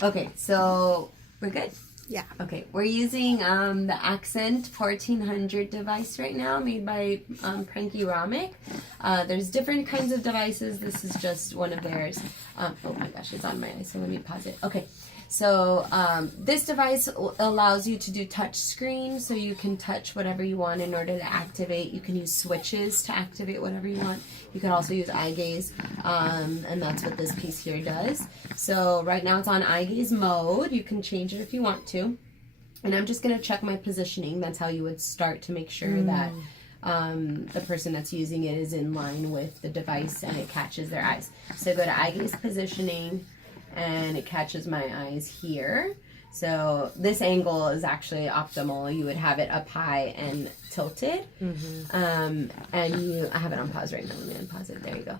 Okay, so we're good? Yeah. Okay, we're using the Accent 1400 device right now, made by Pranky Ramic. There's different kinds of devices. This is just one of theirs. Oh my gosh, it's on my eye, so let me pause it. Okay, so this device allows you to do touch screen, so you can touch whatever you want in order to activate. You can use switches to activate whatever you want. You can also use eye gaze, and that's what this piece here does. So right now it's on eye gaze mode. You can change it if you want to. And I'm just going to check my positioning. That's how you would start to make sure that the person that's using it is in line with the device and it catches their eyes. So go to eye gaze positioning, and it catches my eyes here. So this angle is actually optimal. You would have it up high and tilted. And I have it on pause right now. Let me unpause it. There you go.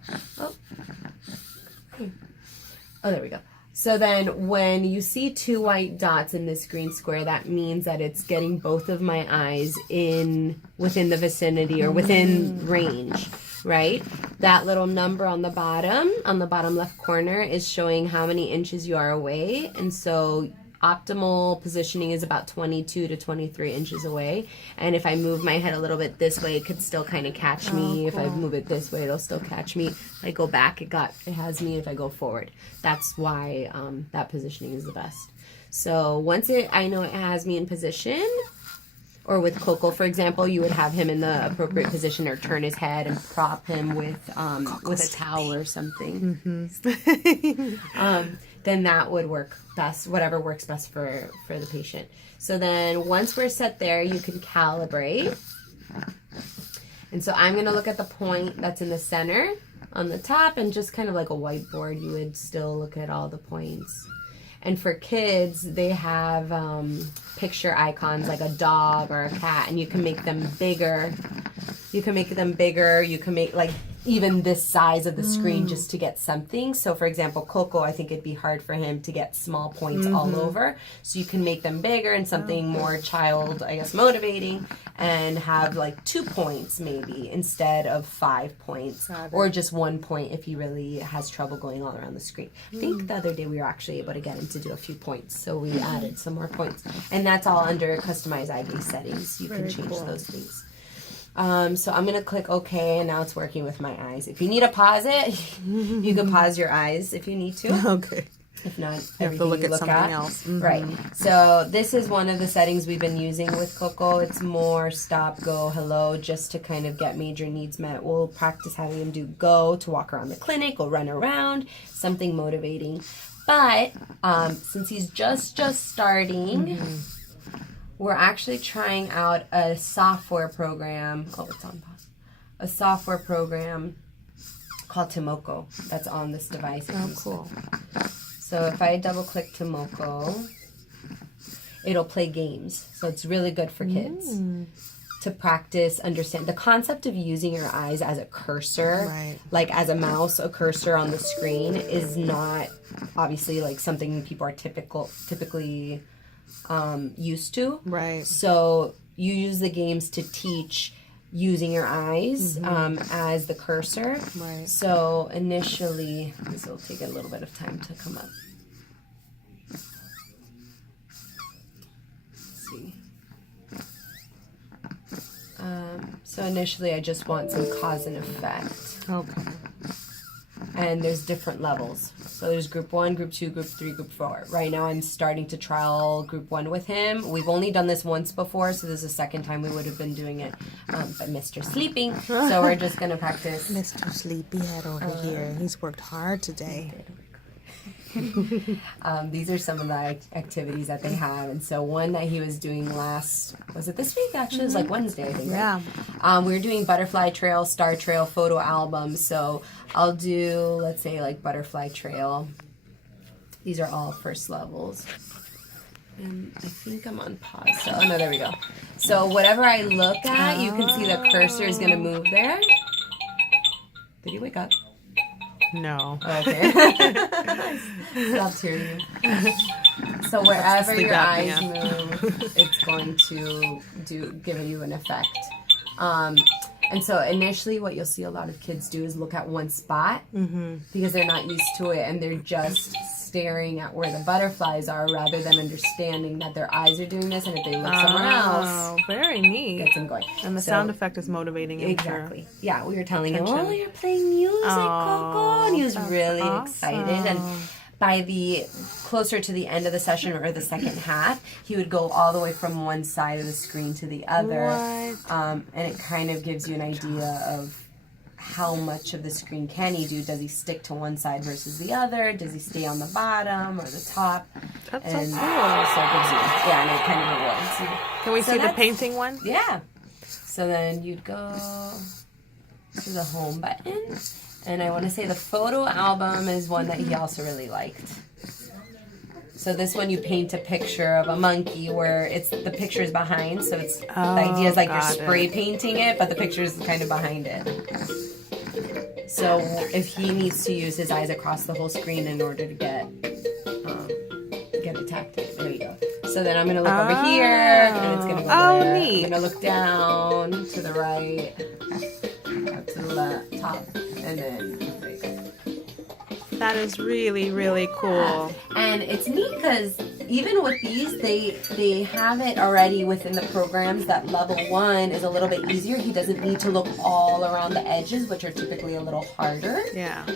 Oh, there we go. So then when you see two white dots in this green square, that means that it's getting both of my eyes within the vicinity or within range, right? That little number on the bottom left corner, is showing how many inches you are away. And so optimal positioning is about 22 to 23 inches away. And if I move my head a little bit this way, it could still kind of catch me. If I move it this way, it'll still catch me. If I go back, it has me. If I go forward, that's why that positioning is the best. So once I know it has me in position, or with Coco, for example, you would have him in the appropriate position, or turn his head and prop him with a towel or something. Then that would work best, whatever works best for the patient. So then once we're set there, you can calibrate. And so I'm going to look at the point that's in the center on the top, and just kind of like a whiteboard, you would still look at all the points. And for kids, they have picture icons like a dog or a cat, and you can make them bigger. You can make like even this size of the screen just to get something. So for example, Coco, I think it'd be hard for him to get small points all over. So you can make them bigger and something more child, I guess, motivating, and have like 2 points maybe instead of 5 points, or just 1 point if he really has trouble going all around the screen. I think the other day we were actually able to get him to do a few points, so we added some more points. And that's all under customized eye gaze settings. You can change those things. So I'm going to click OK, and now it's working with my eyes. If you need to pause it, you can pause your eyes if you need to. Okay. If not, you have to look at something else. Right. So this is one of the settings we've been using with Coco. It's more stop, go, hello, just to kind of get major needs met. We'll practice having him do go to walk around the clinic, go run around, something motivating. But since he's just starting, we're actually trying out a software program. Oh, it's on pause. A software program called Tomoko that's on this device. Oh, cool. So if I double click Tomoko, it'll play games. So it's really good for kids to practice, understand the concept of using your eyes as a cursor, like as a mouse, a cursor on the screen is not obviously like something people are typically used to. Right. So you use the games to teach using your eyes as the cursor. Right. So initially, this will take a little bit of time to come up. Let's see. So initially, I just want some cause and effect. Okay. And there's different levels. So there's group 1, group 2, group 3, group 4. Right now I'm starting to trial group 1 with him. We've only done this once before, so this is the second time we would have been doing it. But Mr. Sleeping, so we're just going to practice. Mr. Sleepyhead over here. He's worked hard today. These are some of the activities that they have, and so one that he was doing was it this week? Actually, it was like Wednesday, I think. Yeah. Right? We were doing butterfly trail, star trail, photo album. So I'll do, let's say, like butterfly trail. These are all first levels. And I think I'm on pause. So, oh no, there we go. So whatever I look at, you can see the cursor is going to move there. Did he wake up? No. Okay. Stopped hearing you. So wherever your eyes move, it's going to give you an effect. And so initially what you'll see a lot of kids do is look at one spot because they're not used to it and they're just staring at where the butterflies are rather than understanding that their eyes are doing this, and if they look somewhere else, Oh, very neat. gets them going. And the sound effect is motivating him. Exactly. Yeah, we were telling him, Attention. oh, you're playing music, Coco. And he was that's really awesome. excited. And by the closer to the end of the session or the second half, he would go all the way from one side of the screen to the other. What? And it kind of gives you an idea of how much of the screen can he do. Does he stick to one side versus the other? Does he stay on the bottom or the top? That's And so cool. so it gives you, yeah, and it kind of rewards you. Can we So see the that's- painting one? Yeah. So then you'd go to the home button. And I want to say the photo album is one that he also really liked. So this one you paint a picture of a monkey where it's the picture is behind. So it's the idea is like you're got spray it. painting it, but the picture is kind of behind it. So if he needs to use his eyes across the whole screen in order to get attacked, there you go. So then I'm gonna look over here, and it's gonna go over there. neat. I'm gonna look down to the right, up to the left, top, and then there you go. That is really, really cool. And it's neat because even with these, they have it already within the programs that level 1 is a little bit easier. He doesn't need to look all around the edges, which are typically a little harder. Yeah.